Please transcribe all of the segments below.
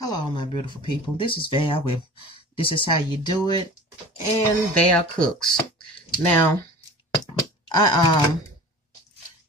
Hello, my beautiful people. This is Val with This Is How You Do It and Val Cooks. Now, I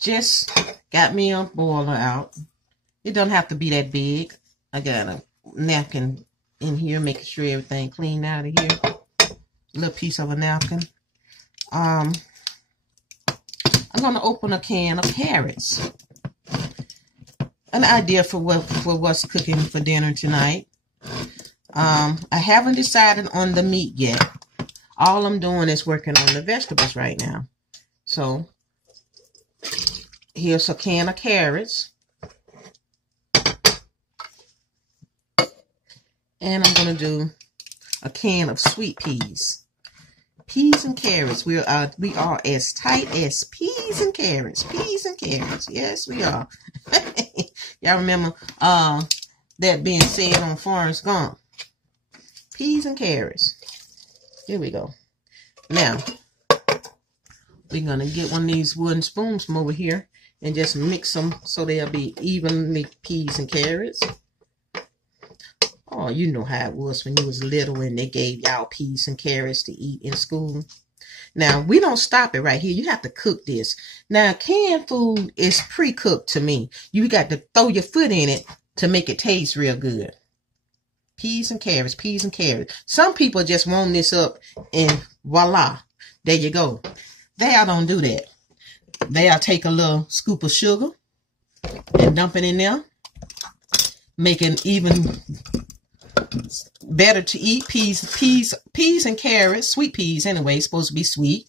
just got me a boiler out. It don't have to be that big. I got a napkin in here, making sure everything clean out of here. A little piece of a napkin. I'm gonna open a can of carrots. An idea for what's cooking for dinner tonight. I haven't decided on the meat yet. All I'm doing is working on the vegetables right now. So here's a can of carrots. And I'm going to do a can of sweet peas. Peas and carrots. We are as tight as peas and carrots. Peas and carrots. Yes, we are. Y'all remember that being said on Forrest Gump. Peas and carrots. Here we go. Now, we're going to get one of these wooden spoons from over here and just mix them so they'll be evenly peas and carrots. Oh, you know how it was when you was little and they gave y'all peas and carrots to eat in school. Now, we don't stop it right here. You have to cook this. Now, canned food is pre-cooked to me. You got to throw your foot in it to make it taste real good. Peas and carrots, peas and carrots. Some people just warm this up and voila, there you go. They'll don't do that. They'll take a little scoop of sugar and dump it in there. Make it even better to eat. Peas and carrots, sweet peas anyway, supposed to be sweet.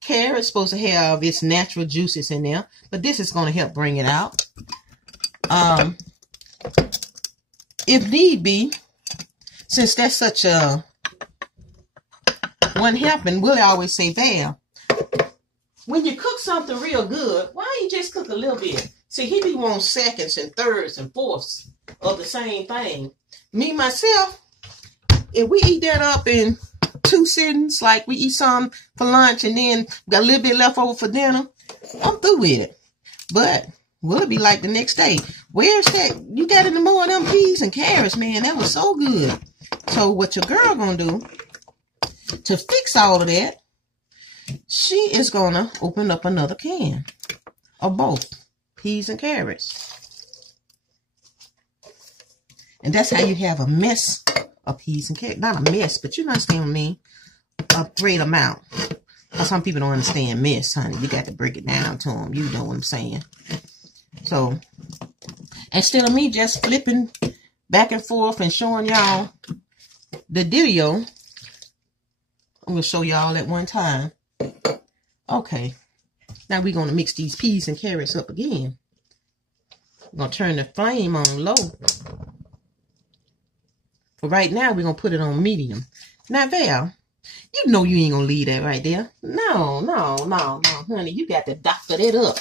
Carrots supposed to have its natural juices in there, but this is going to help bring it out. If need be, since that's such a one helping, we'll always say, Val, when you cook something real good, why don't you just cook a little bit? See, he be wanting seconds and thirds and fourths of the same thing. Me, myself, if we eat that up in 2 sittings, like we eat some for lunch and then got a little bit left over for dinner, I'm through with it. But will it be like the next day? Where's that? You got in the more of them peas and carrots, man. That was so good. So what your girl gonna do to fix all of that, she is gonna open up another can of both peas and carrots. And that's how you have a mess of peas and carrots. Not a mess, but you understand what I mean. A great amount. Some people don't understand mess, honey. You got to break it down to them. You know what I'm saying. So, instead of me just flipping back and forth and showing y'all the video, I'm going to show y'all at one time. Okay. Now we're going to mix these peas and carrots up again. I'm going to turn the flame on low. But right now, we're going to put it on medium. Now, Val, you know you ain't going to leave that right there. No, honey. You got to doctor that up.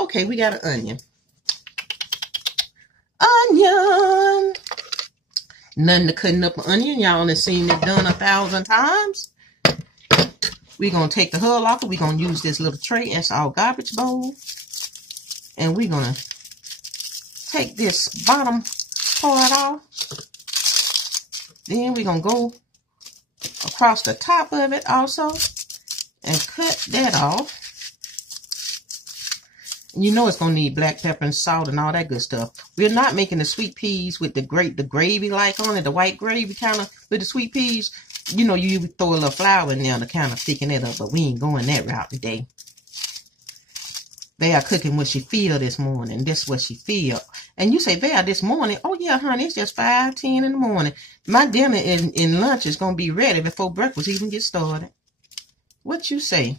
Okay, we got an onion. Onion. Nothing to cutting up an onion. Y'all have seen it done 1,000 times. We're going to take the hull off. We're going to use this little tray as our garbage bowl. And we're going to take this bottom part off. Then we're going to go across the top of it also and cut that off. You know it's going to need black pepper and salt and all that good stuff. We're not making the sweet peas with the gravy like on it, the white gravy kind of with the sweet peas. You know, you throw a little flour in there to kind of thicken it up, but we ain't going that route today. They are cooking what she feel this morning. This is what she feel. And you say, Val, this morning, oh yeah, honey, it's just 5:10 in the morning. My dinner and lunch is going to be ready before breakfast even gets started. What you say?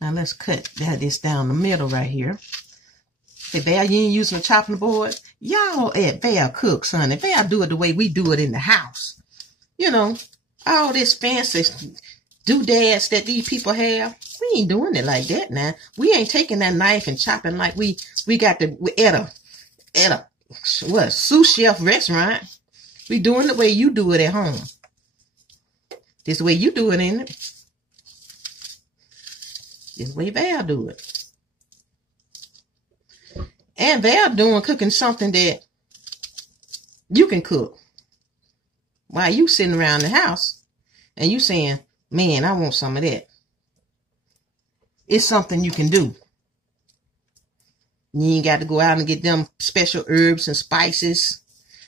Now let's cut this down the middle right here. Say, Val, you ain't using a chopping board? Y'all at Val Cooks, honey. Val do it the way we do it in the house. You know, all this fancy doodads that these people have. We ain't doing it like that now. We ain't taking that knife and chopping like we got at a sous chef restaurant. We doing the way you do it at home. This the way you do it, ain't it? This the way Val do it. And they're cooking something that you can cook while you sitting around the house and you saying, man, I want some of that. It's something you can do. You ain't got to go out and get them special herbs and spices,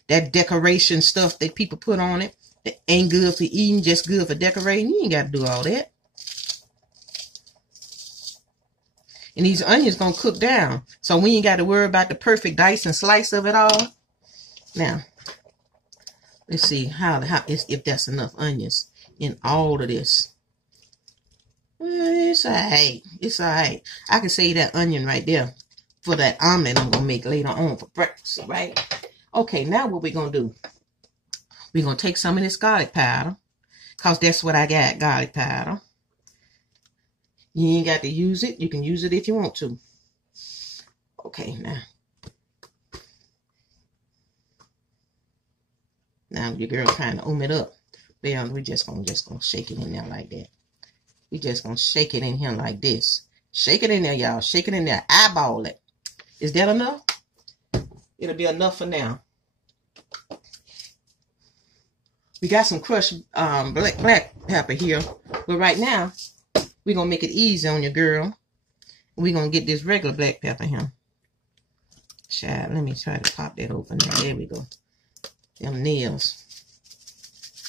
that decoration stuff that people put on it that ain't good for eating, just good for decorating. You ain't got to do all that. And these onions gonna cook down, so we ain't got to worry about the perfect dice and slice of it all. Now, let's see if that's enough onions in all of this. It's alright. It's alright. I can save that onion right there for that omelet I'm gonna make later on for breakfast, right? Okay, now what we're gonna do? We're gonna take some of this garlic powder, cause that's what I got, garlic powder. You ain't got to use it. You can use it if you want to. Okay, now your girl trying to oom it up. Well, we just gonna shake it in there like that. We just gonna shake it in here like this. Shake it in there, y'all. Shake it in there. Eyeball it. Is that enough? It'll be enough for now. We got some crushed black pepper here, but right now we're going to make it easy on your girl. We're going to get this regular black pepper here. Child, let me try to pop that open. There we go. Them nails.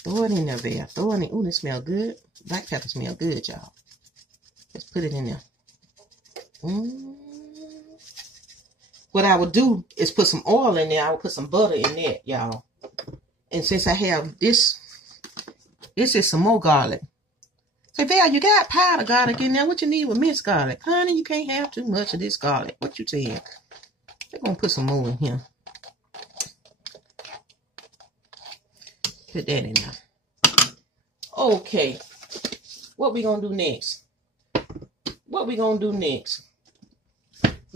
Throw it in there, Val. Throw it in. Ooh, this smells good. Black pepper smell good, y'all. Let's put it in there. What I would do is put some oil in there. I would put some butter in there, y'all. And since I have this is some more garlic. Say, Val, you got powder garlic in there. What you need with minced garlic? Honey, you can't have too much of this garlic. What you saying? We're going to put some more in here. Put that in there. Okay. What we going to do next? We're going to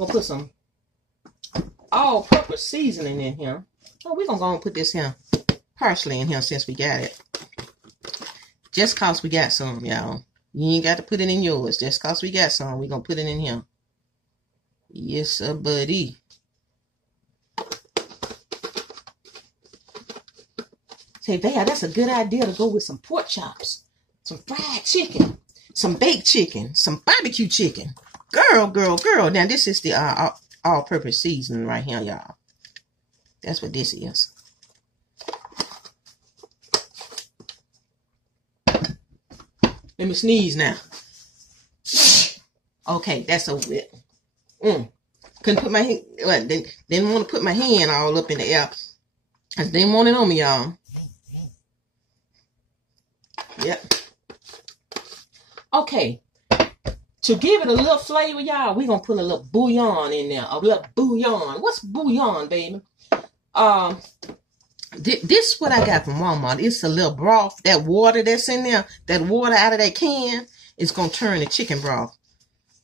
put some all-purpose seasoning in here. Oh, we're going to go and put this here. Parsley in here since we got it. Just cause we got some, y'all. You ain't got to put it in yours. Just cause we got some, we gonna put it in here. Yes, sir, buddy. Say, Val, that's a good idea to go with some pork chops, some fried chicken, some baked chicken, some barbecue chicken. Girl. Now, this is the all-purpose seasoning right here, y'all. That's what this is. Let me sneeze now. Okay, that's over it. Couldn't put my hand, didn't want to put my hand all up in the air. I didn't want it on me, y'all. Yep. Okay. To give it a little flavor, y'all, we're going to put a little bouillon in there. A little bouillon. What's bouillon, baby? This is what I got from Walmart. It's a little broth. That water that's in there, that water out of that can, is going to turn to chicken broth.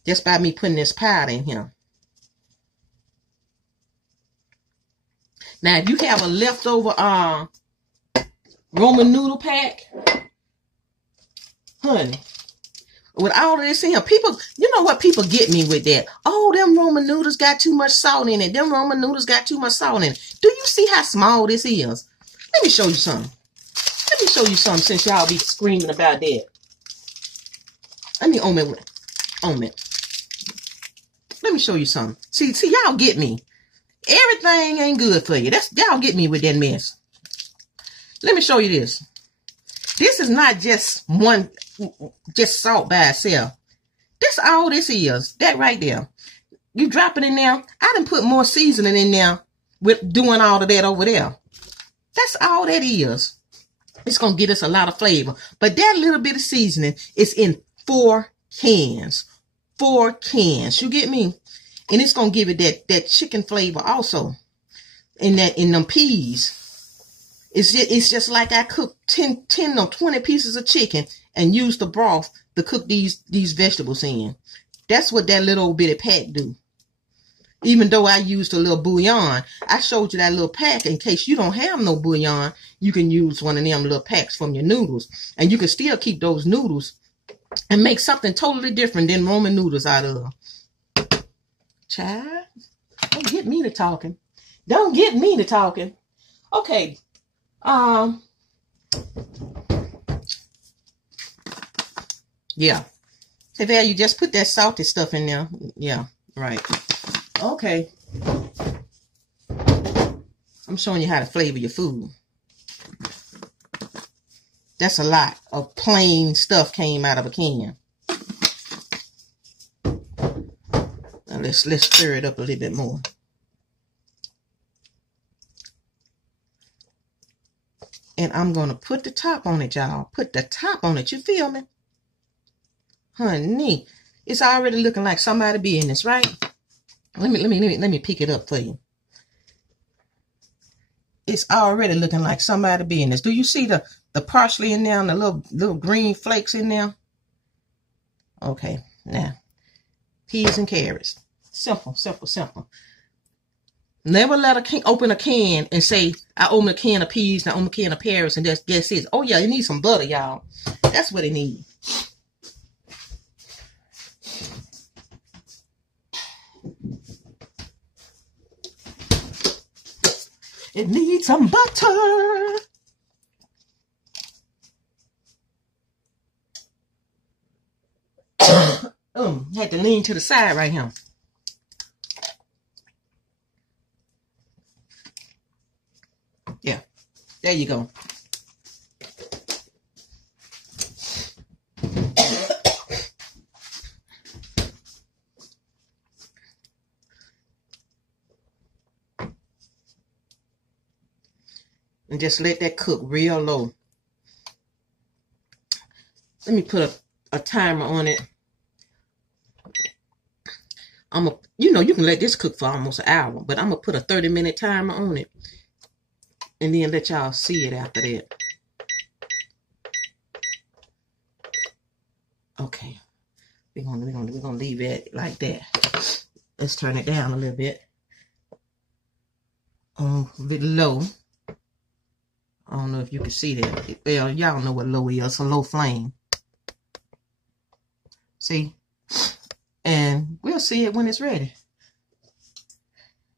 Just by me putting this powder in here. Now, if you have a leftover Roman noodle pack, honey, with all of this in here, people, you know what people get me with that? Oh, them Roman noodles got too much salt in it. Them Roman noodles got too much salt in it. Do you see how small this is? Let me show you something. Let me show you something since y'all be screaming about that. Let me own it. Let me show you something. See, y'all get me. Everything ain't good for you. Y'all get me with that mess. Let me show you this. This is not just salt by itself. This all this is. That right there. You drop it in there. I done put more seasoning in there with doing all of that over there. That's all that is. It's going to get us a lot of flavor. But that little bit of seasoning is in 4 cans. 4 cans. You get me? And it's going to give it that chicken flavor also. In them peas. It's just like I cooked 10 or 20 pieces of chicken and used the broth to cook these vegetables in. That's what that little old bitty pack do. Even though I used a little bouillon, I showed you that little pack in case you don't have no bouillon. You can use one of them little packs from your noodles. And you can still keep those noodles and make something totally different than Roman noodles out of. Child, don't get me to talking. Don't get me to talking. Okay. Yeah. Say, Val, you just put that salty stuff in there. Yeah, right. Okay. I'm showing you how to flavor your food. That's a lot of plain stuff came out of a can. Now let's stir it up a little bit more. And I'm gonna put the top on it, y'all. Put the top on it. You feel me? Honey, it's already looking like somebody business, right? Let me pick it up for you. It's already looking like somebody business. Do you see the parsley in there and the little green flakes in there? Okay, now peas and carrots. Simple, simple, simple. Never let open a can and say, I open a can of peas, I open a can of carrots, and that's guess it. Oh yeah, it needs some butter, y'all. That's what it needs. It needs some butter. Had to lean to the side right here. Yeah, there you go. And just let that cook real low. Let me put a timer on it. You know, you can let this cook for almost an hour, but I'm gonna put a 30-minute timer on it, and then let y'all see it after that. Okay, we're gonna leave it like that. Let's turn it down a little bit. A bit low. I don't know if you can see that. Well, y'all know what low is. It's a low flame. See? And we'll see it when it's ready.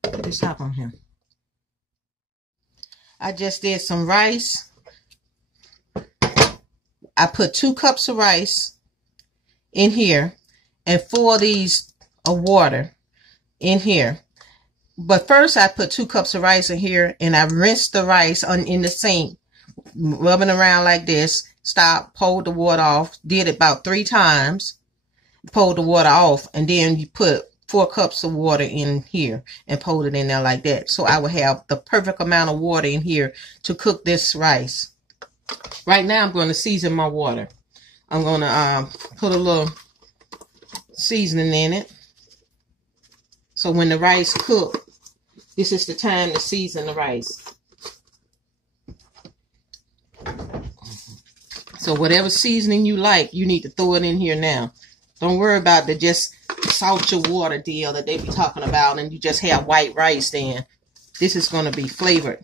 Put this top on here. I just did some rice. I put 2 cups of rice in here and 4 of these of water in here. But first I put 2 cups of rice in here and I rinsed the rice in the sink, rubbing around like this. Stop, pulled the water off, did it about 3 times. Pulled the water off, and then you put 4 cups of water in here and pulled it in there like that. So I would have the perfect amount of water in here to cook this rice. Right now I'm going to season my water. I'm going to put a little seasoning in it. So when the rice cooks, this is the time to season the rice. So whatever seasoning you like, you need to throw it in here now. Don't worry about the just salt your water deal that they be talking about and you just have white rice then. This is going to be flavored.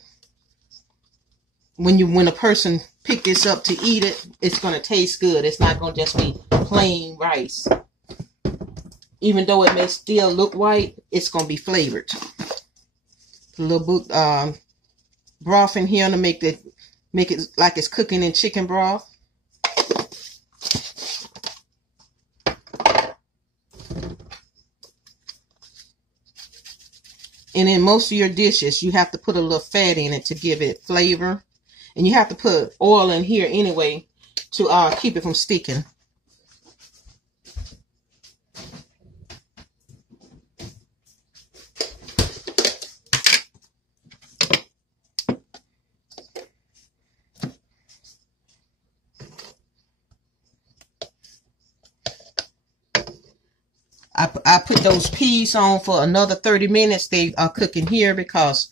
When a person pick this up to eat it, it's going to taste good. It's not going to just be plain rice. Even though it may still look white, it's going to be flavored. A little bit broth in here to make it like it's cooking in chicken broth. And in most of your dishes, you have to put a little fat in it to give it flavor. And you have to put oil in here anyway to keep it from sticking. I put those peas on for another 30 minutes. They are cooking here because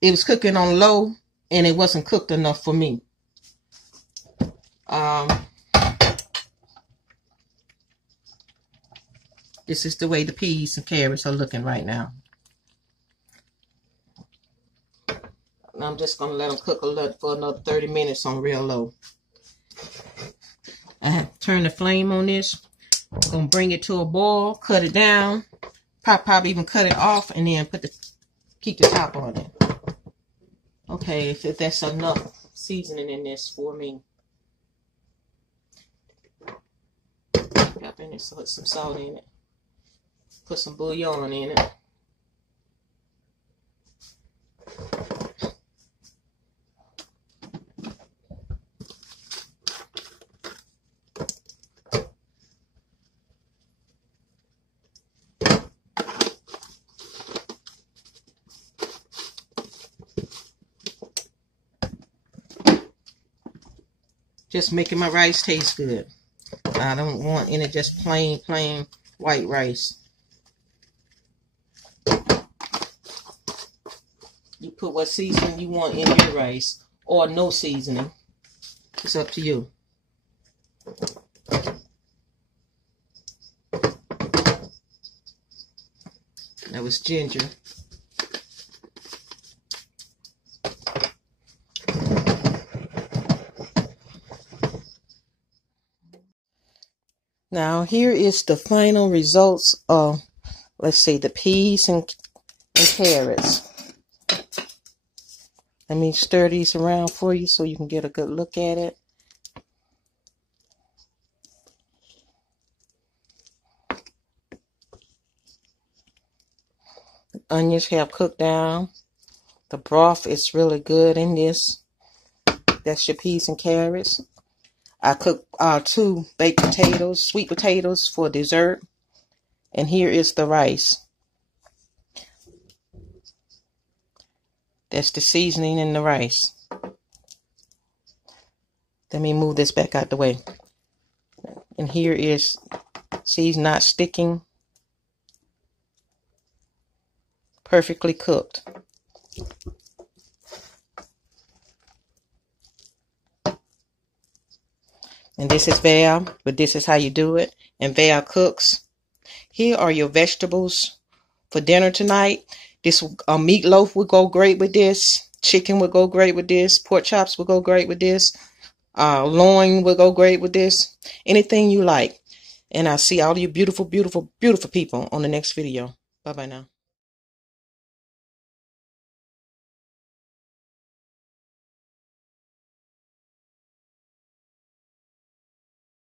it was cooking on low and it wasn't cooked enough for me. This is the way the peas and carrots are looking right now. And I'm just going to let them cook for another 30 minutes on real low. I have turned the flame on this. I'm going to bring it to a boil, cut it down, Probably even cut it off and then keep the top on it. Okay, if that's enough seasoning in this for me. Pepper in it, so put some salt in it. Put some bouillon in it. Just making my rice taste good. I don't want any just plain white rice. You put what seasoning you want in your rice, or no seasoning. It's up to you. That was ginger. Now here is the final results of, let's see, the peas and carrots. Let me stir these around for you so you can get a good look at it. The onions have cooked down. The broth is really good in this. That's your peas and carrots. I cooked 2 baked potatoes, sweet potatoes for dessert. And here is the rice. That's the seasoning in the rice. Let me move this back out the way. And here is, see, it's not sticking. Perfectly cooked. And this is Val, but this is how you do it. And Val cooks. Here are your vegetables for dinner tonight. This meatloaf would go great with this. Chicken would go great with this. Pork chops would go great with this. Loin would go great with this. Anything you like. And I'll see all you beautiful, beautiful, beautiful people on the next video. Bye-bye now.